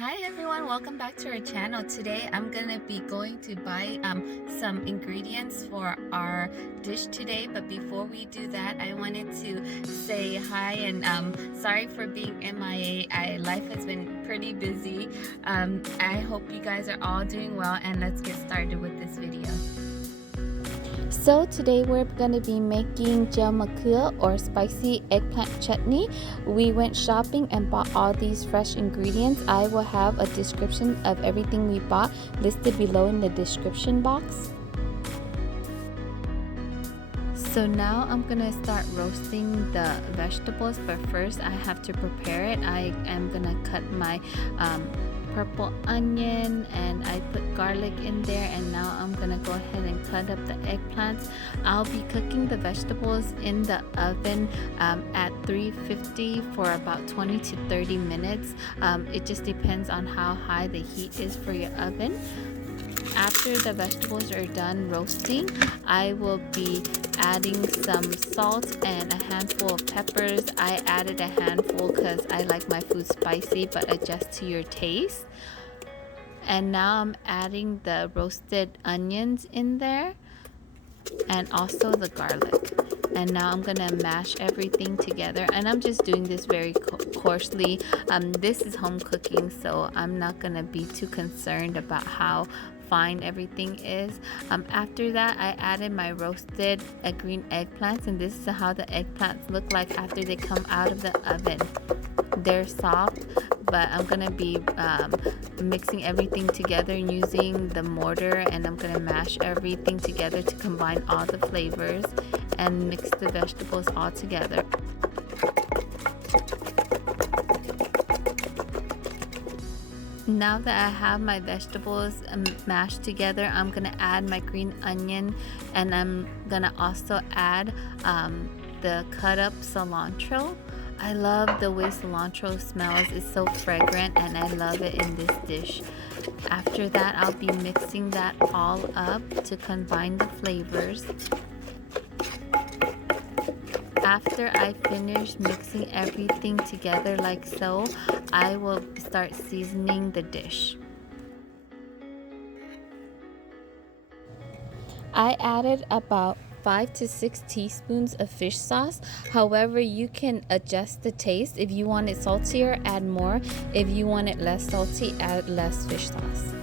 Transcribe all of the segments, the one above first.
Hi everyone, welcome back to our channel. Today I'm gonna be going to buy some ingredients for our dish today, but before we do that I wanted to say hi and sorry for being MIA. Life has been pretty busy. I hope you guys are all doing well, and let's get started with this video. So today we're going to be making Keua or spicy eggplant chutney. We went shopping and bought all these fresh ingredients. I will have a description of everything we bought listed below in the description box. So now I'm gonna start roasting the vegetables, but first I have to prepare it. I am gonna cut my purple onion and I put garlic in there, and now I'm gonna go ahead and cut up the eggplants. I'll be cooking the vegetables in the oven at 350 for about 20 to 30 minutes. It just depends on how high the heat is for your oven. After the vegetables are done roasting, I will be adding some salt and a handful of peppers. I added a handful because I like my food spicy, but adjust to your taste. And now I'm adding the roasted onions in there and also the garlic. And now I'm gonna mash everything together, and I'm just doing this very coarsely. This is home cooking, so I'm not gonna be too concerned about how fine everything is. After that, I added my roasted green eggplants, and this is how the eggplants look like after they come out of the oven. They're soft, but I'm gonna be mixing everything together using the mortar, and I'm gonna mash everything together to combine all the flavors and mix the vegetables all together. Now that I have my vegetables mashed together, I'm gonna add my green onion, and I'm gonna also add the cut up cilantro. I love the way cilantro smells. It's so fragrant and I love it in this dish. After that, I'll be mixing that all up to combine the flavors. After I finish mixing everything together like so, I will start seasoning the dish. I added about 5 to 6 teaspoons of fish sauce. However, you can adjust the taste. If you want it saltier, add more. If you want it less salty, add less fish sauce.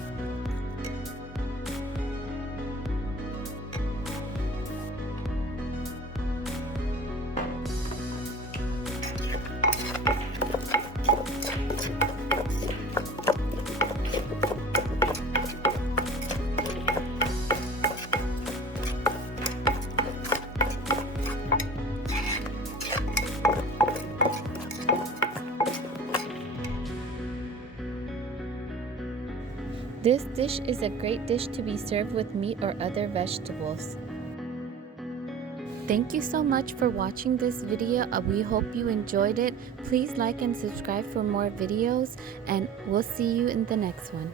This dish is a great dish to be served with meat or other vegetables. Thank you so much for watching this video. We hope you enjoyed it. Please like and subscribe for more videos, and we'll see you in the next one.